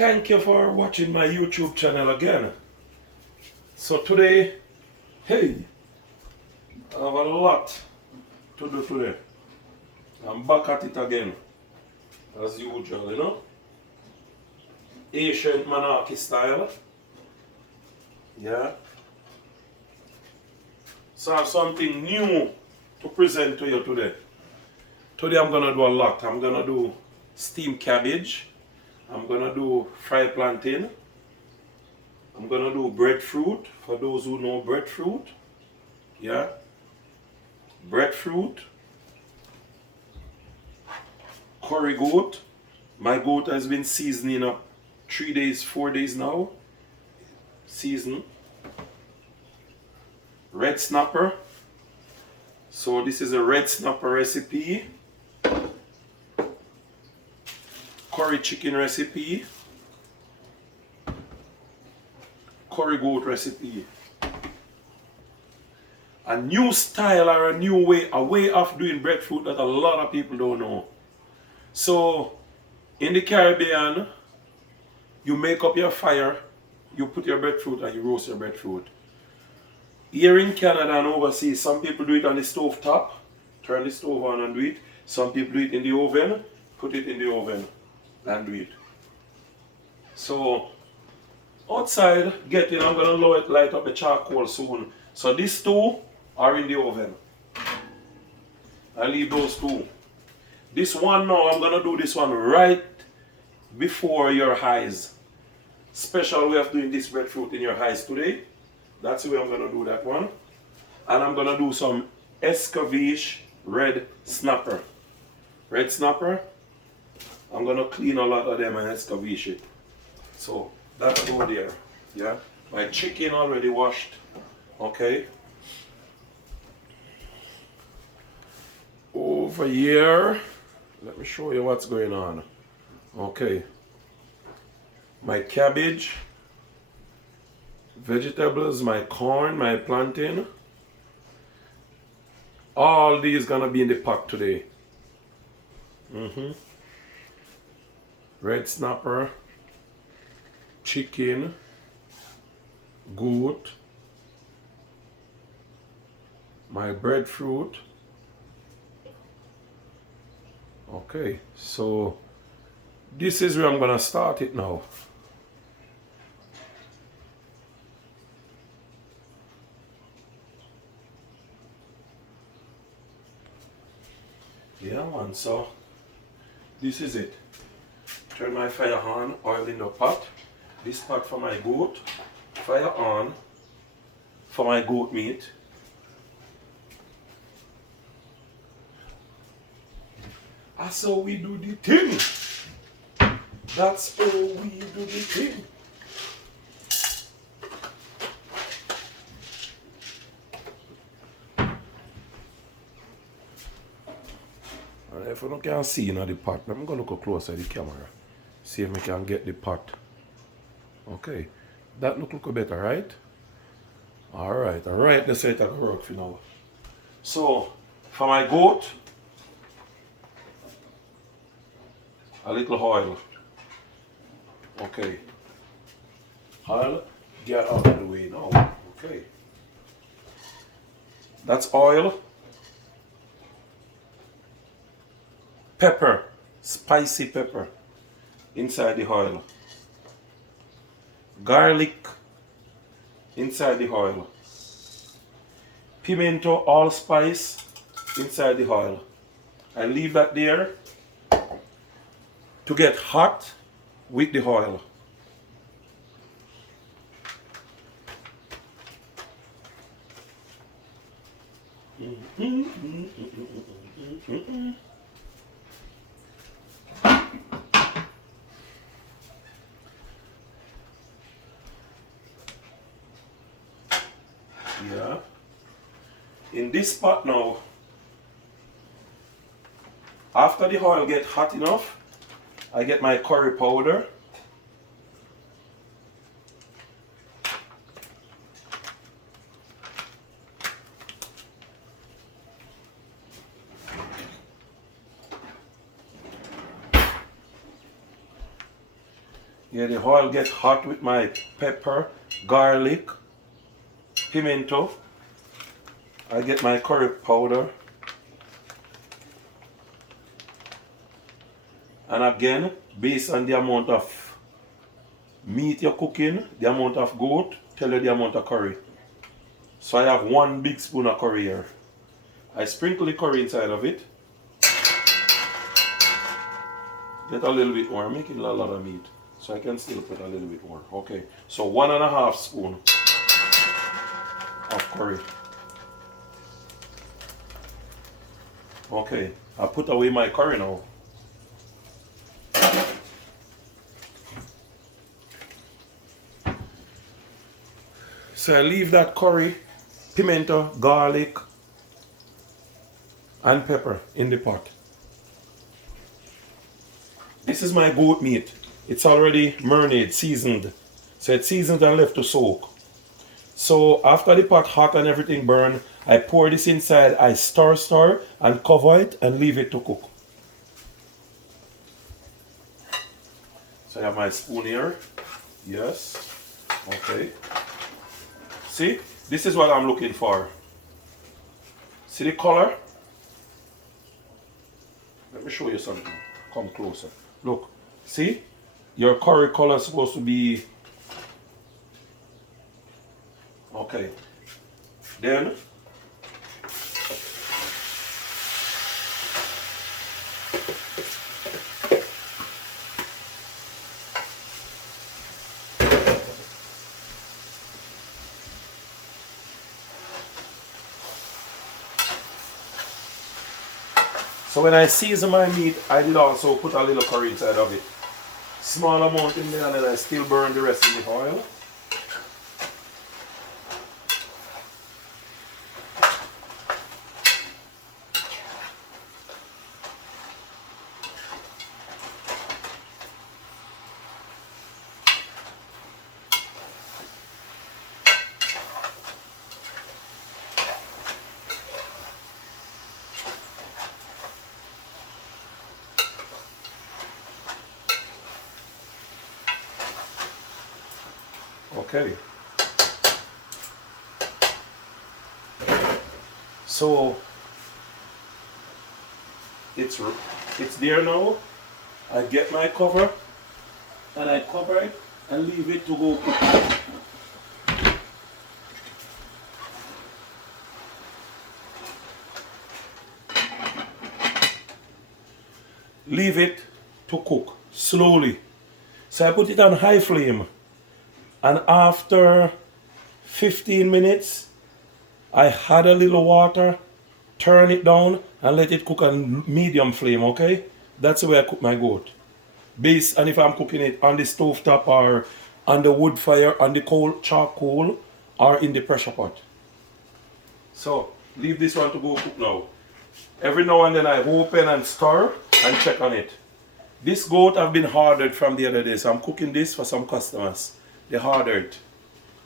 Thank you for watching my YouTube channel again. So today, hey, I have a lot to do today. I'm back at it again, as usual, you know. Asian monarchy style. Yeah. So I have something new to present to you today. Today I'm gonna do a lot. I'm gonna do steamed cabbage. I'm gonna do fried plantain. I'm gonna do breadfruit, for those who know breadfruit. Yeah. Breadfruit. Curry goat. My goat has been seasoning up 3 days, 4 days now. Season. Red snapper. So this is a red snapper recipe. Curry chicken recipe. Curry goat recipe. A new style or a new way, a way of doing breadfruit that a lot of people don't know. So in the Caribbean, you make up your fire, you put your breadfruit and you roast your breadfruit. Here in Canada and overseas, some people do it on the stove top, turn the stove on and do it. Some people do it in the oven, put it in the oven and do it. So outside, I'm gonna light up the charcoal soon. So these two are in the oven. I leave those two. This one now, I'm gonna do this one right before your eyes. Special way of doing this breadfruit in your eyes today. That's the way I'm gonna do that one. And I'm gonna do some escabeche red snapper. Red snapper. I'm gonna clean a lot of them and escabeche it. So that's over there. Yeah. My chicken already washed. Okay. Over here. Let me show you what's going on. Okay. My cabbage. Vegetables, my corn, my plantain. All these gonna be in the pot today. Red snapper, chicken, goat, my breadfruit. Okay, so this is where I'm gonna start it now. Yeah, man, so this is it. Turn my fire on, oil in the pot. This pot for my goat. Fire on for my goat meat. That's how we do the thing. That's how we do the thing. And if you can't see in the pot, I'm going to look closer at the camera. See if I can get the pot. Okay. That look better, right? Alright. Alright, that's it will work for now. So, for my goat, a little oil. Okay. Oil, get out of the way now. Okay. That's oil. Pepper, spicy pepper inside the oil. Garlic inside the oil. Pimento allspice inside the oil. I leave that there to get hot with the oil. Yeah. In this pot now, after the oil gets hot enough, I get my curry powder. Yeah, the oil gets hot with my pepper, garlic, pimento. I get my curry powder. And again, based on the amount of meat you're cooking, the amount of goat, tell you the amount of curry. So I have 1 big spoon of curry here. I sprinkle the curry inside of it. Get a little bit more. I'm making a lot of meat, so I can still put a little bit more. Okay, so 1.5 spoon of curry. Okay, I put away my curry now. So I leave that curry, pimento, garlic, and pepper in the pot. This is my goat meat. It's already marinated, seasoned. So it's seasoned and left to soak. So after the pot hot and everything burn, I pour this inside, I stir and cover it and leave it to cook. So I have my spoon here. Yes. Okay. See, this is what I'm looking for. See the color? Let me show you something. Come closer. Look, see? Your curry color is supposed to be... Okay. Then, so when I season my meat, I did also put a little curry inside of it. Small amount in there, and then I still burn the rest in the oil. Okay. So it's there now. I get my cover and I cover it and leave it to go cook. Leave it to cook slowly. So I put it on high flame, and after 15 minutes I add a little water, turn it down and let it cook on medium flame, okay? That's the way I cook my goat. Based on if I'm cooking it on the stove top or on the wood fire, on the coal, charcoal, or in the pressure pot. So leave this one to go cook now. Every now and then I open and stir and check on it. This goat have been ordered from the other day, so I'm cooking this for some customers. They ordered.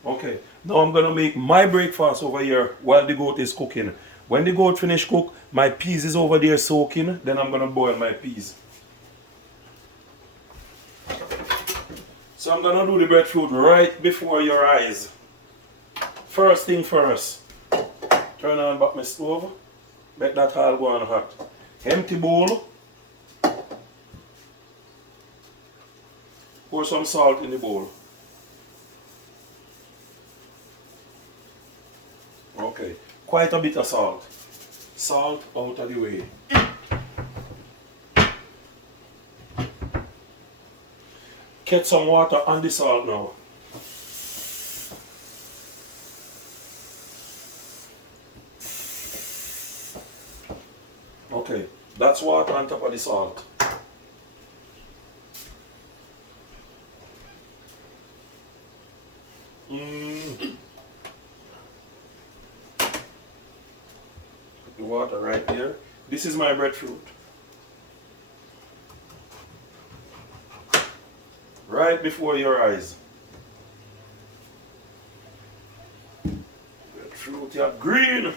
Okay, now I'm gonna make my breakfast over here while the goat is cooking. When the goat finish cook, my peas is over there soaking, then I'm gonna boil my peas. So I'm gonna do the breadfruit right before your eyes. First thing first, turn on back my stove, make that all go on hot. Empty bowl, pour some salt in the bowl. Okay, quite a bit of salt. Salt out of the way. Get some water on the salt now. Okay, that's water on top of the salt. Put the water right there. This is my breadfruit. Right before your eyes. Breadfruit, you're green.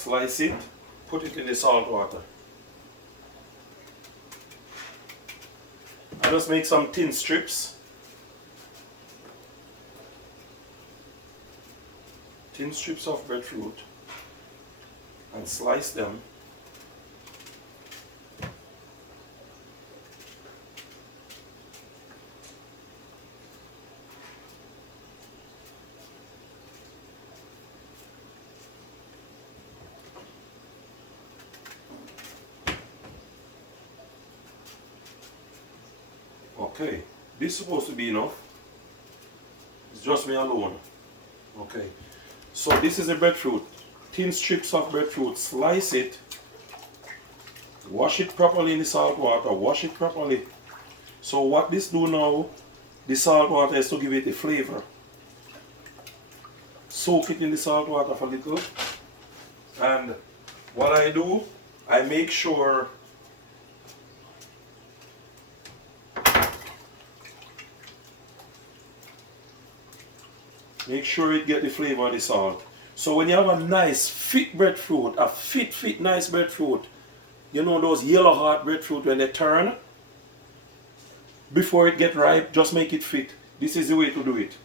Slice it, put it in the salt water. I just make some thin strips. Thin strips of breadfruit and slice them. Okay, this is supposed to be enough. It's just me alone. Okay, so this is a breadfruit. Thin strips of breadfruit. Slice it. Wash it properly in the salt water. Wash it properly. So what this do now, the salt water is to give it a flavor. Soak it in the salt water for a little. And what I do, I make sure it get the flavor of the salt. So when you have a nice fit breadfruit, a fit nice breadfruit, you know those yellow heart breadfruit when they turn, before it get ripe, just make it fit. This is the way to do it.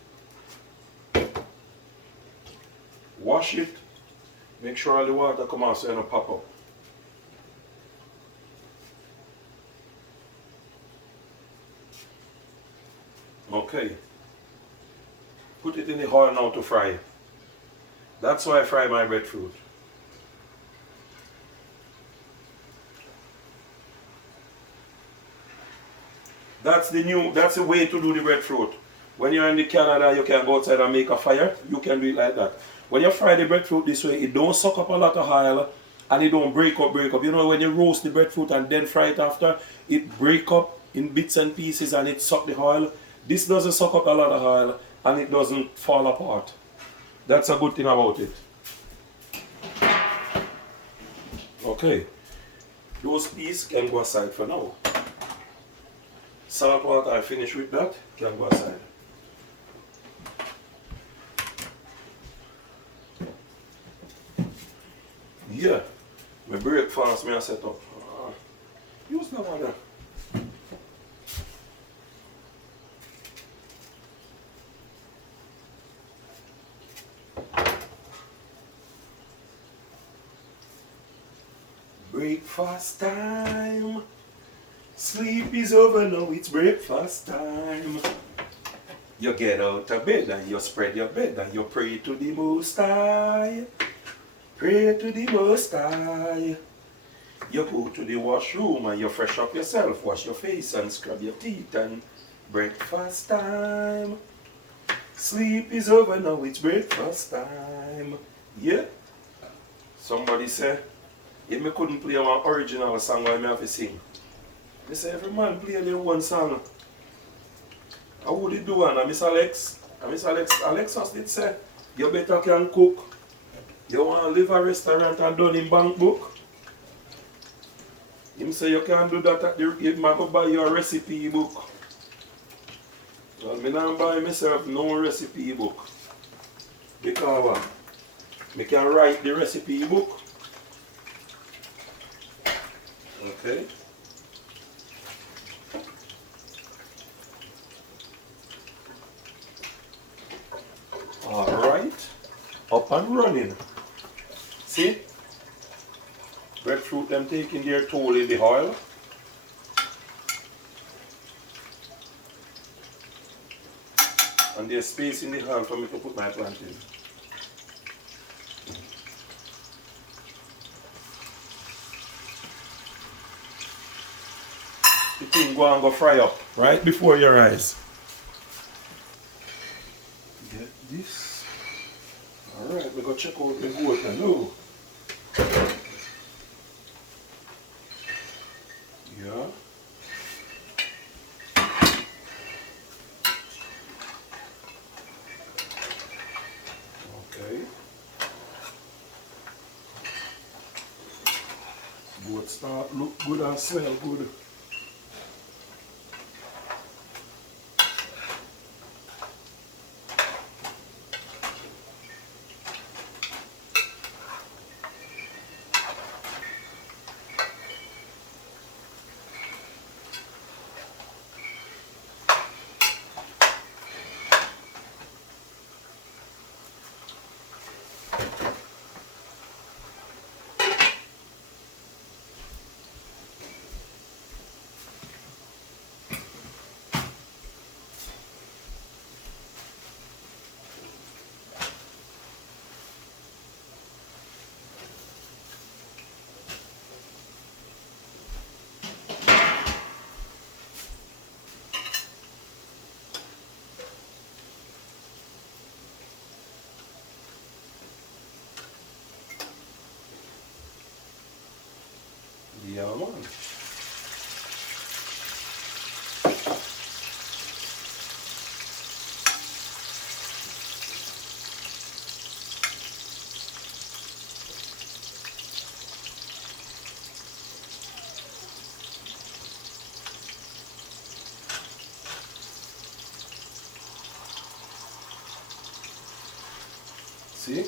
Wash it, make sure all the water come out so it don't pop up. Okay. Put it in the oil now to fry. That's why I fry my breadfruit. That's the way to do the breadfruit. When you're in the Canada, you can go outside and make a fire. You can do it like that. When you fry the breadfruit this way, it don't suck up a lot of oil and it don't break up. You know, when you roast the breadfruit and then fry it after, it break up in bits and pieces and it suck the oil. This doesn't suck up a lot of oil and it doesn't fall apart. That's a good thing about it. Okay, those pieces can go aside for now. Salt water, I finish with that, can go aside. Yeah, my breakfast I set up. Use that one there. Breakfast time. Sleep is over now, it's breakfast time. You get out of bed and you spread your bed and you pray to the Most High. Pray to the Most High. You go to the washroom and you fresh up yourself, wash your face and scrub your teeth and breakfast time. Sleep is over now, it's breakfast time. Yeah? Somebody say, if me couldn't play one original song, why me have to sing? I say every man play their one song. How would he do one? And Miss Alex Alexis did say, you better can cook. You want to live a restaurant and done in bank book? Him say you can't do that at the him go buy you a recipe book. Well, me not buy myself no recipe book. Because me can write the recipe book. Okay. Alright. Up and running. See? Breadfruit them taking their toll in the oil. And there's space in the oil for me to put my plant in. The thing go and go fry up right before your eyes. Get this. Alright, we go check out the goat now. Yeah. Okay. Goat start look good and smell good. Yeah, man. See?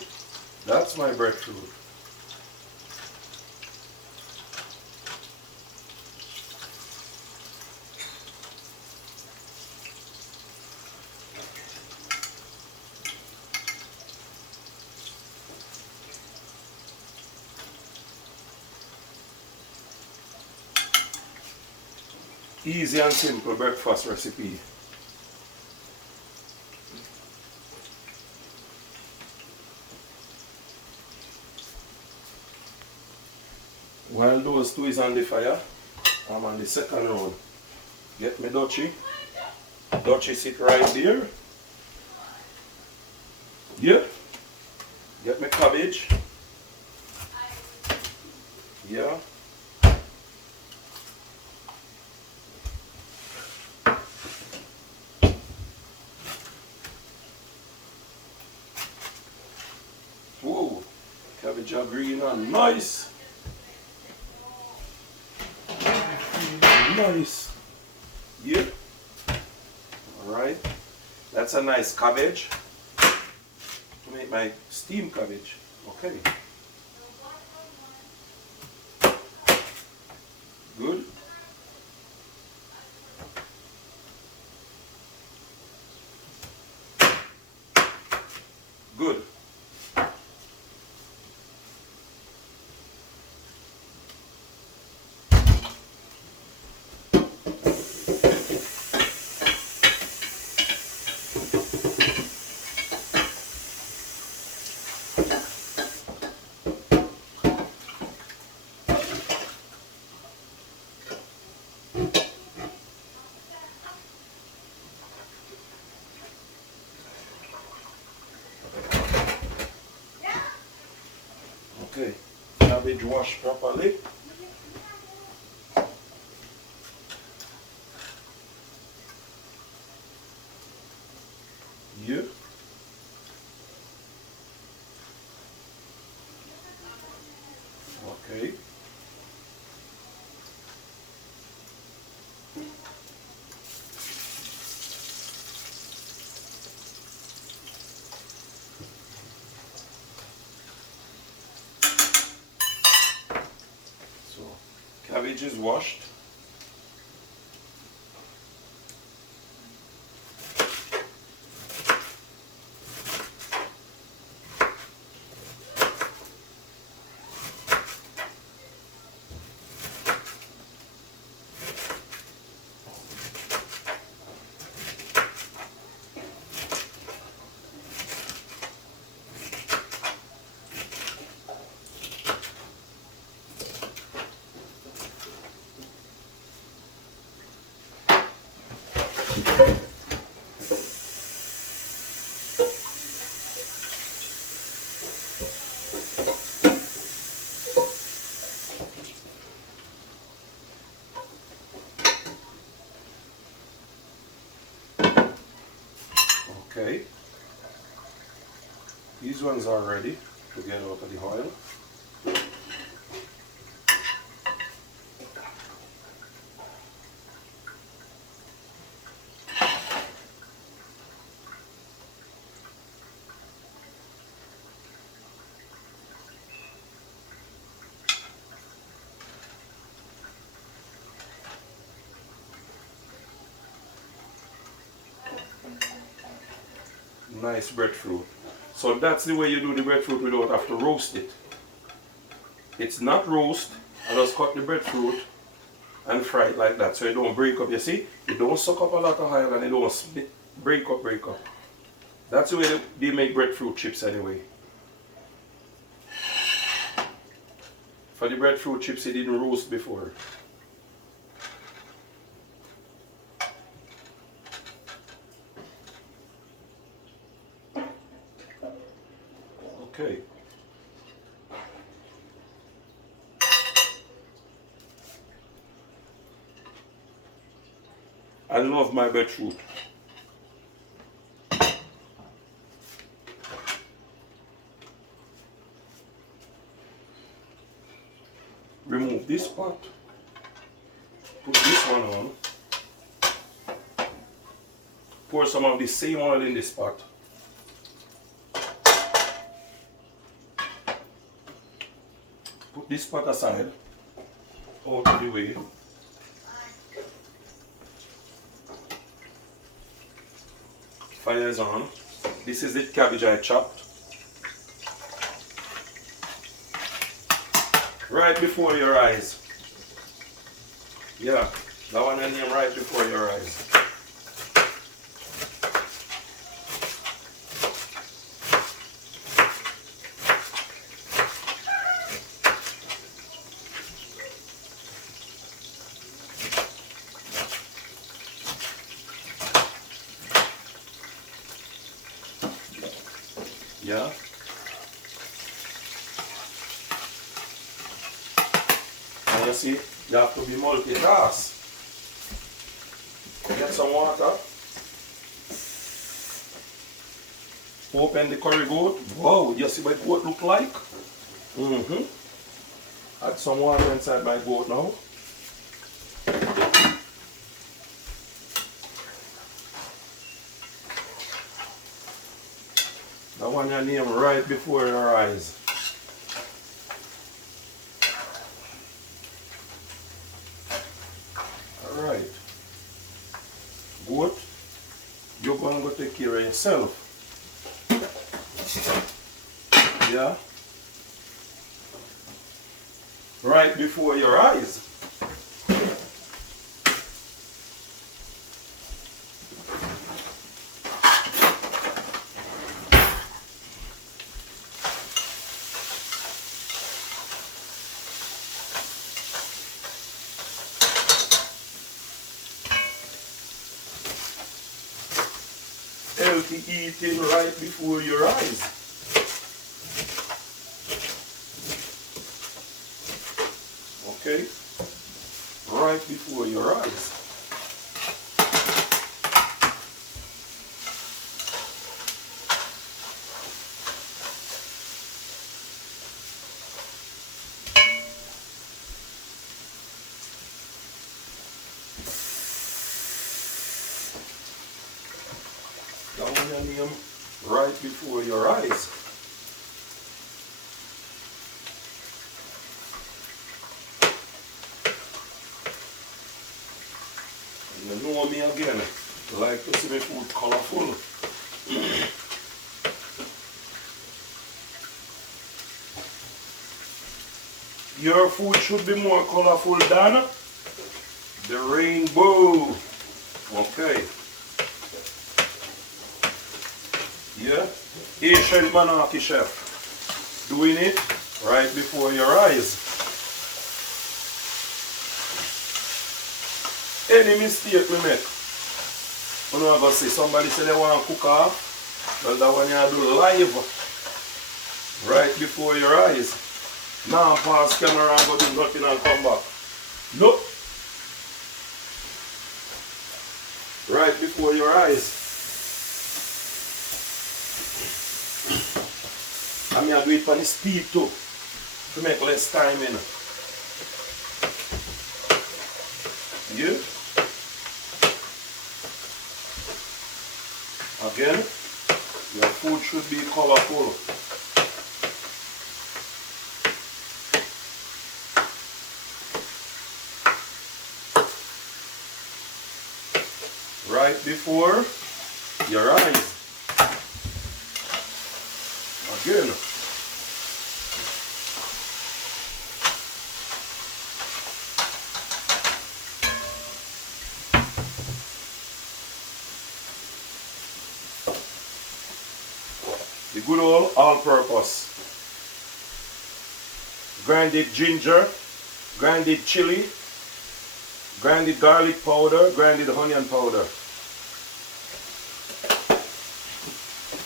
That's my breadfruit. Easy and simple breakfast recipe. While those two is on the fire, I'm on the second round. Get me dutchie. Dutchie sit right there. Yeah. Get me cabbage. Yeah. Whoa. Cabbage are green and nice. Nice. Yeah. Alright. That's a nice cabbage. To make my steamed cabbage. Okay. Good. Good. Okay. Cabbage washed properly. Yeah. Okay. So cabbage is washed. Okay. These ones are ready to get out of the oil. Nice breadfruit. So that's the way you do the breadfruit without have to roast it. It's not roast. I just cut the breadfruit and fry it like that so it don't break up. You see, it don't suck up a lot of oil and it don't split, break up. That's the way they make breadfruit chips anyway. For the breadfruit chips, it didn't roast before. Okay. I love my breadfruit. Remove this part. Put this one on. Pour some of the same oil in this pot. Put this pot aside, out of the way. Fire is on. This is the cabbage I chopped. Right before your eyes. Yeah, that one I name right before your eyes. Yeah. And you see, you have to be multitask. Get some water. Open the curry goat. Wow, you see what goat look like? Add some water inside my goat now. That one you name right before your eyes. Alright. Goat, you're going to go take care of yourself. Yeah? Right before your eyes. Healthy eating right before your eyes. Okay? Right before your eyes. That one you name right before your eyes. And you know me again, I like to see my food colorful. Your food should be more colorful than the rainbow. Okay. Yeah, Asian Manaki chef, doing it right before your eyes. Any mistake we make, you know, I say somebody say they want to cook off, well that one you do live, right before your eyes. Now pause camera and go do nothing and come back. Look, right before your eyes. I'm going to do it for the speed too, to make less time in. Yeah? Again, your food should be colorful. Right before your eyes. Again. The good old all-purpose. Grinded ginger, grinded chili, grinded garlic powder, grinded onion powder.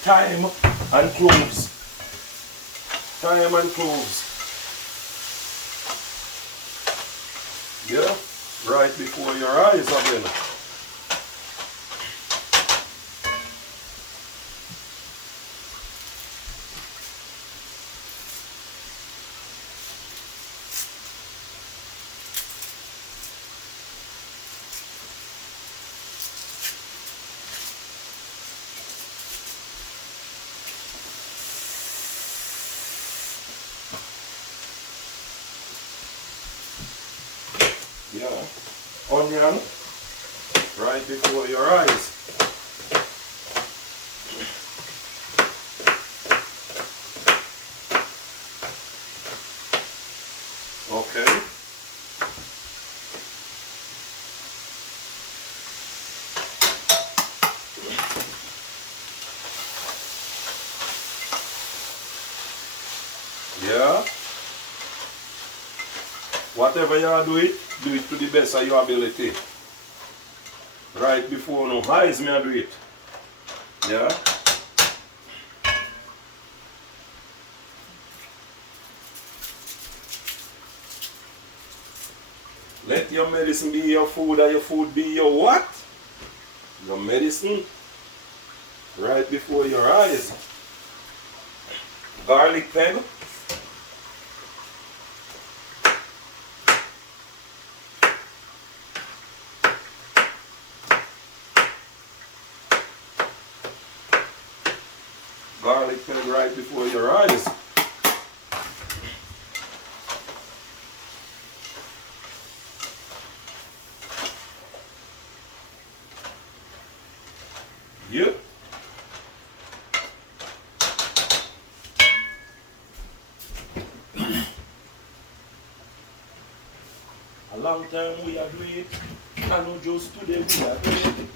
Thyme and cloves. Thyme and cloves. Yeah, right before your eyes again. Yeah. Onion right before your eyes. Okay. Yeah. Whatever you do it to the best of your ability. Right before no eyes me do it. Yeah. Let your medicine be your food and your food be your what? Your medicine. Right before your eyes. Garlic peg. Garlic peg right before your eyes. Yep. A long time we are doing it. I know just today we are doing it.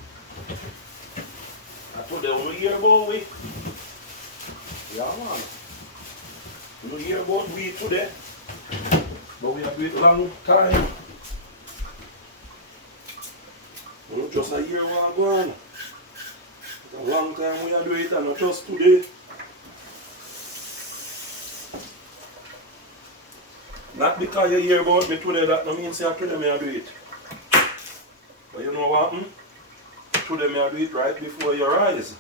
I told them we hear about we. Yeah man. We don't hear about we today. But we have doing it long time. We don't just a year one going. A long time we are doing it and not just today. Not because you hear about me today, that no means today me I do it. But you know what happened? Today me I do it right before your eyes.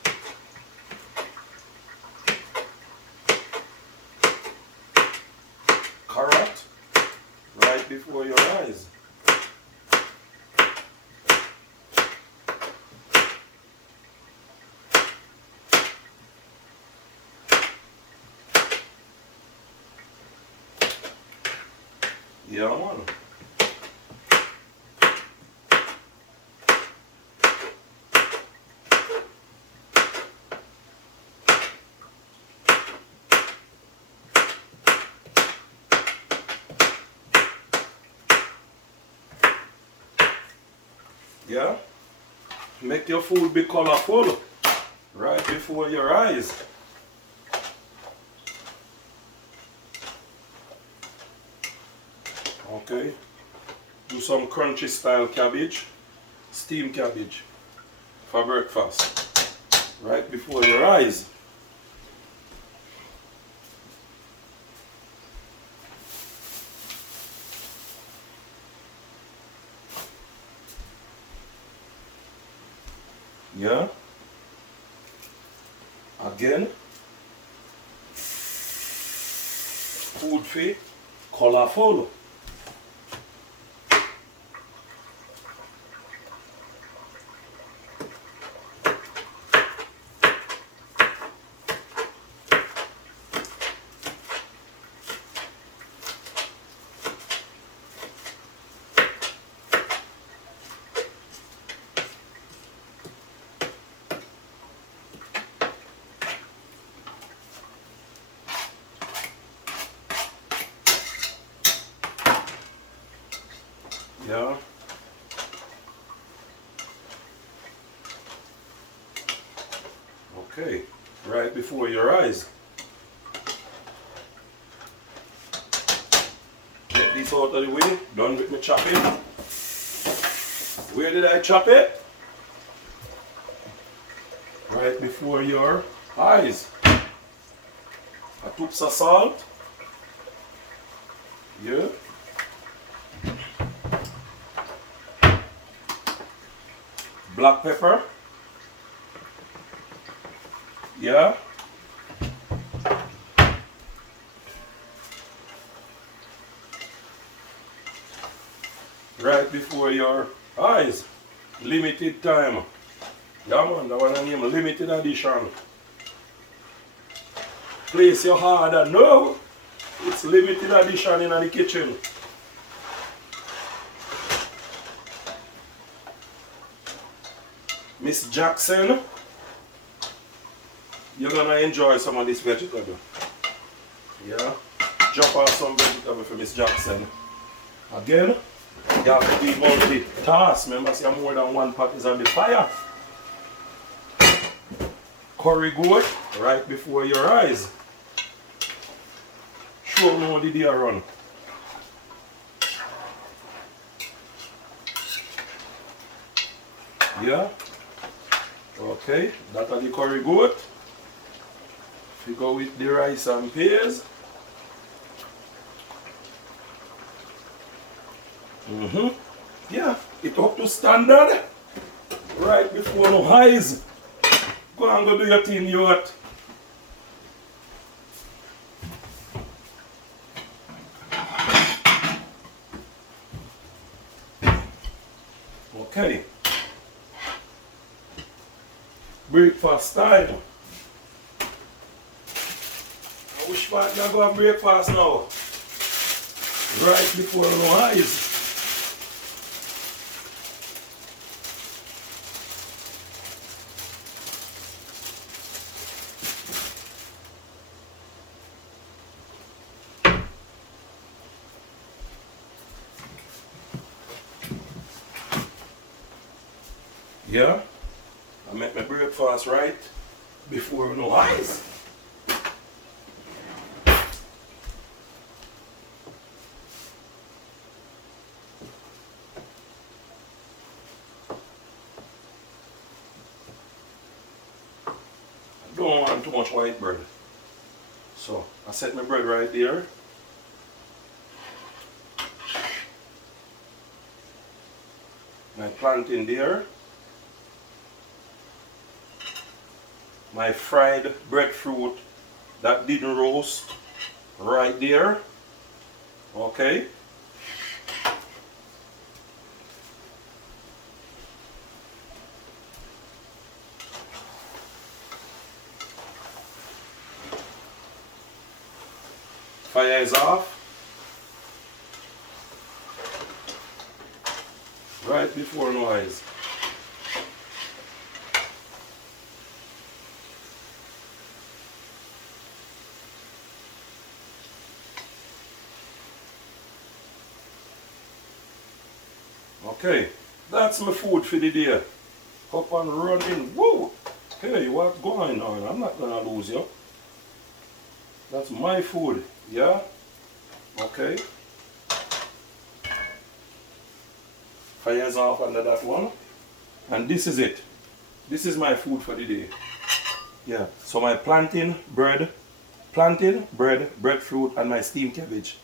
Carrot, right before your eyes. Yeah man. Yeah. Make your food be colorful right before your eyes. Okay. Do some crunchy style cabbage, steamed cabbage for breakfast right before your eyes. Yeah. Again. Food fee, colorful. Yeah. Okay. Right before your eyes. Get this out of the way. Done with my chopping. Where did I chop it? Right before your eyes. I took some salt. Yeah. Black pepper. Yeah. Right before your eyes. Limited time. Yeah man, that one I name limited edition. Place your order. No, it's limited edition in the kitchen. Miss Jackson, you're gonna enjoy some of this vegetable. Yeah. Drop off some vegetable for Miss Jackson. Again, you have to be multitask. Remember, see, more than one pot is on the fire. Curry goat right before your eyes. Show me how the day run. Yeah. Okay, that's the curry goat. We go with the rice and peas. Yeah, it up to standard. Right before no eyes. Go and go do your thing, you what? Okay. Breakfast time. I wish I can go have breakfast now. Right before no eyes. Yeah, I make my breakfast right before no eyes. I don't want too much white bread. So I set my bread right there. My plantain there. My fried breadfruit that didn't roast right there. Okay. Fire is off. Right before no eyes. Okay, that's my food for the day. Up and running. Woo! Hey, what's going on? I'm not gonna lose you. That's my food, yeah? Okay. Fire's off under that one. And this is it. This is my food for the day. Yeah, so my plantain, bread, breadfruit, and my steamed cabbage.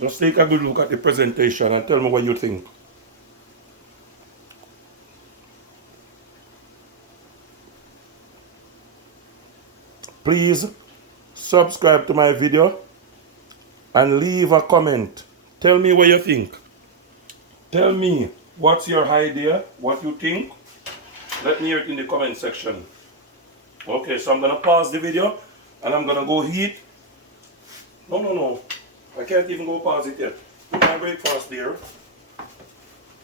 Just take a good look at the presentation and tell me what you think. Please subscribe to my video and leave a comment. Tell me what you think. Tell me what's your idea, what you think. Let me hear it in the comment section. Okay, so I'm gonna pause the video and I'm gonna go eat. No. I can't even go pause it yet. Put my breakfast there.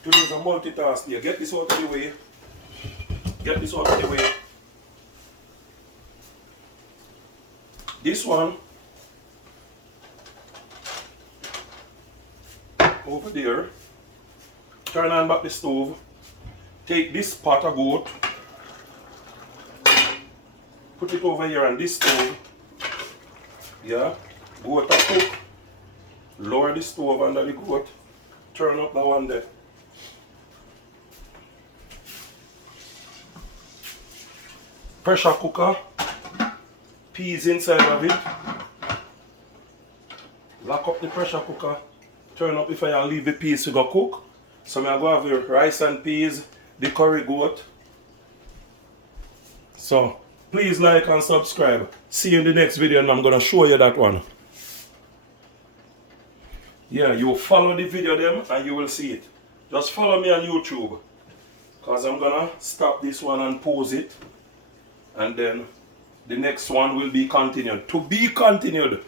Today's a multitask here. Get this out of the way. Get this out of the way. This one over there. Turn on back the stove. Take this pot of goat. Put it over here on this stove. Yeah. Goat a cook. Lower the stove under the goat. Turn up the one there. Pressure cooker. Peas inside of it. Lock up the pressure cooker. Turn up the fire and leave the peas to go cook. So I'm going to have the rice and peas, the curry goat. So please like and subscribe. See you in the next video and I'm going to show you that one. Yeah, you follow the video them and you will see it. Just follow me on YouTube. Because I'm going to stop this one and pause it. And then the next one will be continued. To be continued.